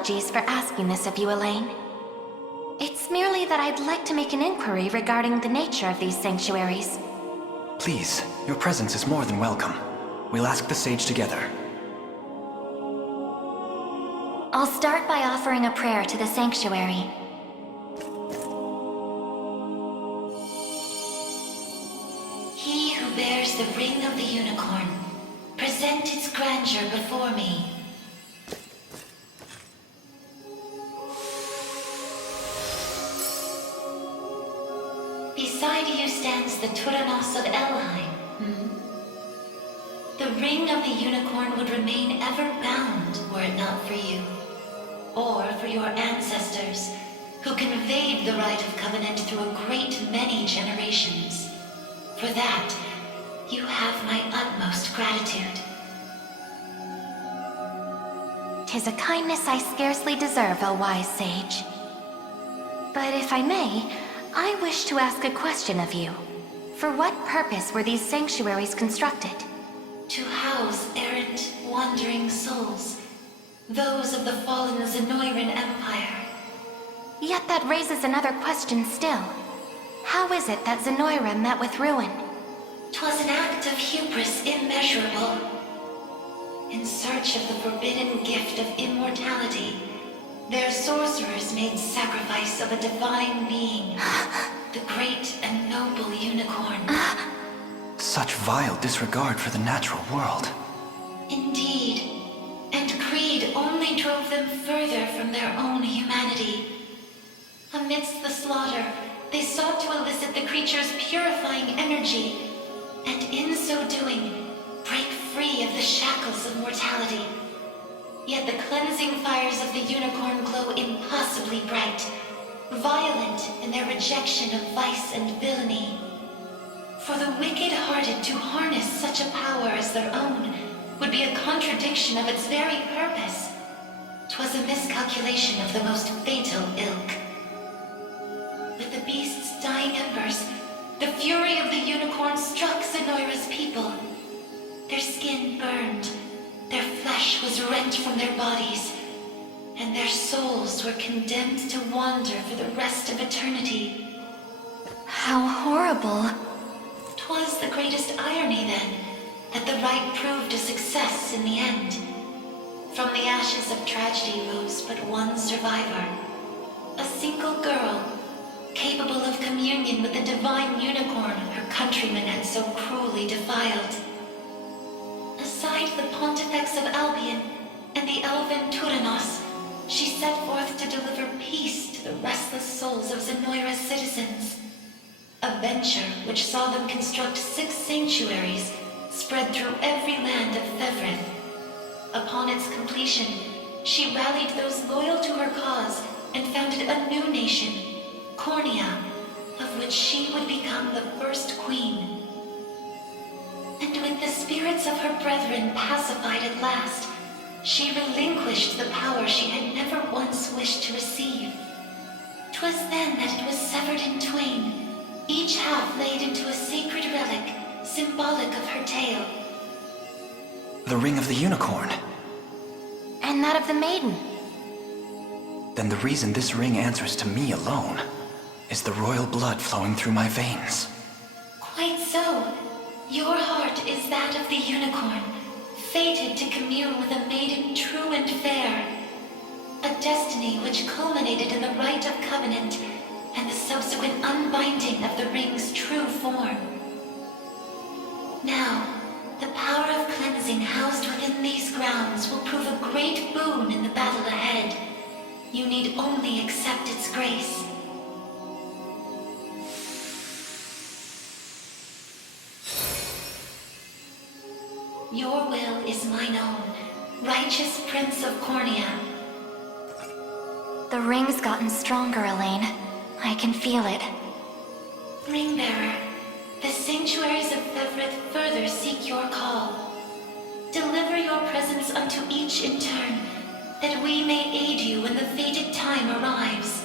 apologies for asking this of you, Alain. It's merely that I'd like to make an inquiry regarding the nature of these sanctuaries. Please, your presence is more than welcome. We'll ask the sage together. I'll start by offering a prayer to the sanctuary. He who bears the ring of the unicorn, present its grandeur before me. Beside you stands the Tyrannos of Alain. The ring of the unicorn would remain ever bound were it not for you, or for your ancestors, who conveyed the rite of covenant through a great many generations. For that, you have my utmost gratitude. 'Tis a kindness I scarcely deserve, O wise sage. But if I may, I wish to ask a question of you. For what purpose were these sanctuaries constructed? To house errant, wandering souls, those of the fallen Zenoiran Empire. Yet that raises another question still. How is it that Zenoira met with ruin? 'Twas an act of hubris immeasurable. In search of the forbidden gift of immortality, their sorcerers made sacrifice of a divine being, the great and noble unicorn. Such vile disregard for the natural world. Indeed, and greed only drove them further from their own humanity. Amidst the slaughter, they sought to elicit the creature's purifying energy, and in so doing, break free of the shackles of mortality. Yet the cleansing fires of the unicorn glow impossibly bright, violent in their rejection of vice and villainy. For the wicked-hearted to harness such a power as their own would be a contradiction of its very purpose. 'Twas a miscalculation of the most fatal ilk. With the beast's dying embers, the fury of the unicorn struck Zenoira's people. Their skin burned, their flesh was rent from their bodies, and their souls were condemned to wander for the rest of eternity. How horrible. 'Twas the greatest irony, then, that the rite proved a success in the end. From the ashes of tragedy rose but one survivor, a single girl, capable of communion with the divine unicorn her countrymen had so cruelly defiled. Aside the Pontifex of Albion and the elven Tyrannos, she set forth to deliver peace to the restless souls of Zenoira's citizens. A venture which saw them construct 6 sanctuaries spread through every land of Thevrith. Upon its completion, she rallied those loyal to her cause and founded a new nation, Cornea, of which she would become the first queen. And with the spirits of her brethren pacified at last, she relinquished the power she had never once wished to receive. 'Twas then that it was severed in twain, each half laid into a sacred relic, symbolic of her tale. The ring of the unicorn. And that of the maiden. Then the reason this ring answers to me alone is the royal blood flowing through my veins. Quite so. Your heart is that of the unicorn, fated to commune with a maiden true and fair. A destiny which culminated in the rite of covenant and the subsequent unbinding of the ring's true form. Now, the power of cleansing housed within these grounds will prove a great boon in the battle ahead. You need only accept its grace. Your will is mine own, righteous Prince of Cornea. The ring's gotten stronger, Alain. I can feel it. Ringbearer, the sanctuaries of Thevrith further seek your call. Deliver your presence unto each in turn, that we may aid you when the fated time arrives.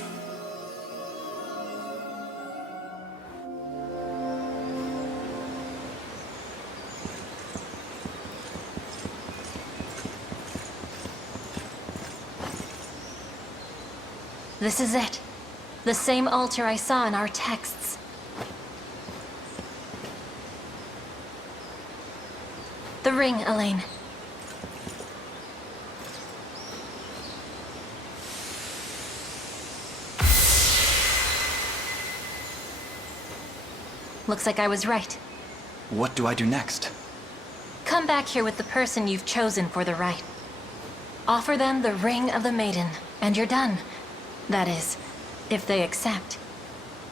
This is it. The same altar I saw in our texts. The ring, Alain. Looks like I was right. What do I do next? Come back here with the person you've chosen for the rite. Offer them the Ring of the Maiden, and you're done. That is, if they accept.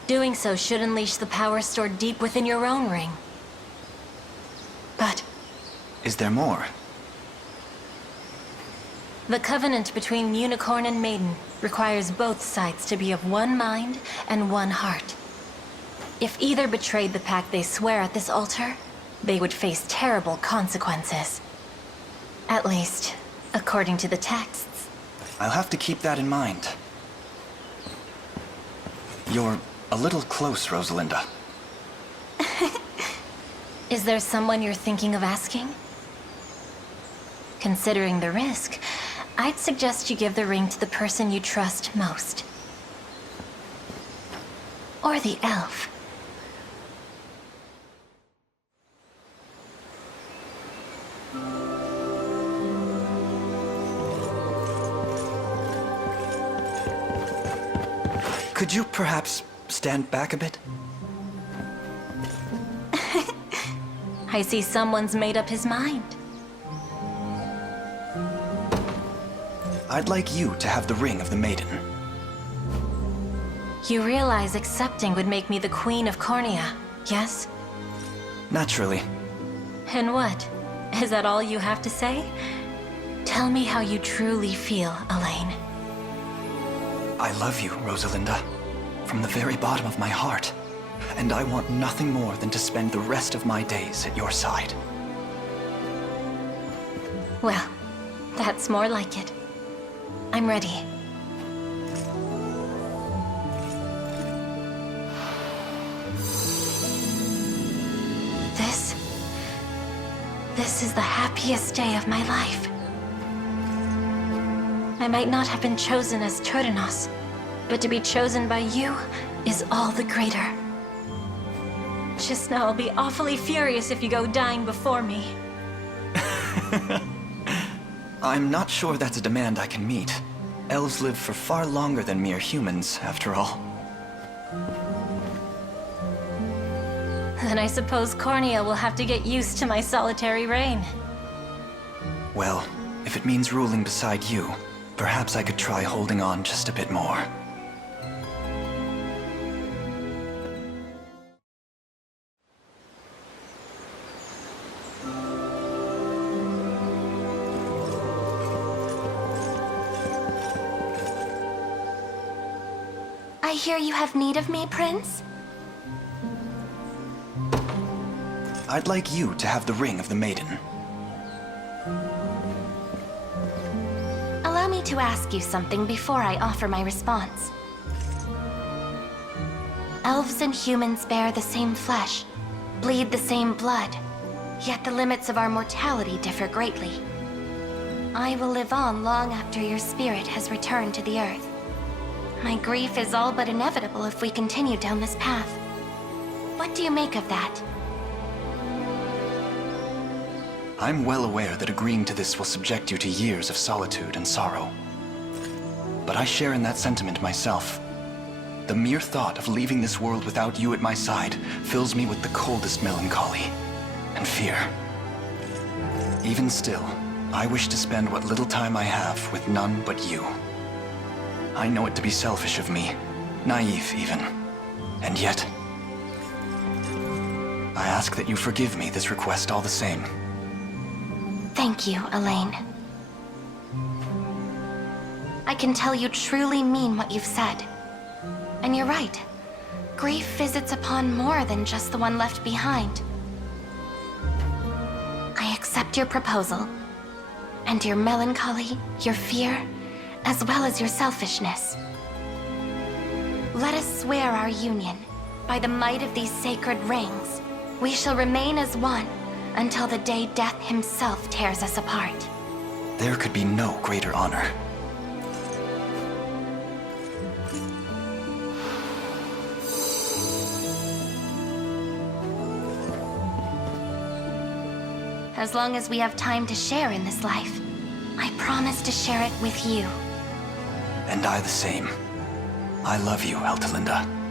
Doing so should unleash the power stored deep within your own ring. But Is there more? the covenant between Unicorn and Maiden requires both sides to be of one mind and one heart. If either betrayed the pact they swear at this altar, they would face terrible consequences. At least, according to the texts. I'll have to keep that in mind. You're a little close, Rosalinda. Is there someone you're thinking of asking? Considering the risk, I'd suggest you give the ring to the person you trust most. Or the elf. Could you perhaps stand back a bit? I see someone's made up his mind. I'd like you to have the Ring of the Maiden. You realize accepting would make me the Queen of Cornea, yes? Naturally. And what? Is that all you have to say? Tell me how you truly feel, Alain. I love you, Rosalinda, from the very bottom of my heart. And I want nothing more than to spend the rest of my days at your side. Well, that's more like it. I'm ready. This is the happiest day of my life. I might not have been chosen as Turdanos, but to be chosen by you is all the greater. Just now I'll be awfully furious if you go dying before me. I'm not sure that's a demand I can meet. Elves live for far longer than mere humans, after all. Then I suppose Cornea will have to get used to my solitary reign. Well, if it means ruling beside you, perhaps I could try holding on just a bit more. I hear you have need of me, Prince? I'd like you to have the Ring of the Maiden. Allow me to ask you something before I offer my response. Elves and humans bear the same flesh, bleed the same blood, yet the limits of our mortality differ greatly. I will live on long after your spirit has returned to the Earth. My grief is all but inevitable if we continue down this path. What do you make of that? I'm well aware that agreeing to this will subject you to years of solitude and sorrow. But I share in that sentiment myself. The mere thought of leaving this world without you at my side fills me with the coldest melancholy and fear. Even still, I wish to spend what little time I have with none but you. I know it to be selfish of me, naive even, and yet I ask that you forgive me this request all the same. Thank you, Alain. I can tell you truly mean what you've said. And you're right. Grief visits upon more than just the one left behind. I accept your proposal. And your melancholy, your fear, as well as your selfishness. Let us swear our union. By the might of these sacred rings, we shall remain as one until the day death himself tears us apart. There could be no greater honor. As long as we have time to share in this life, I promise to share it with you. And I the same. I love you, Eltolinde.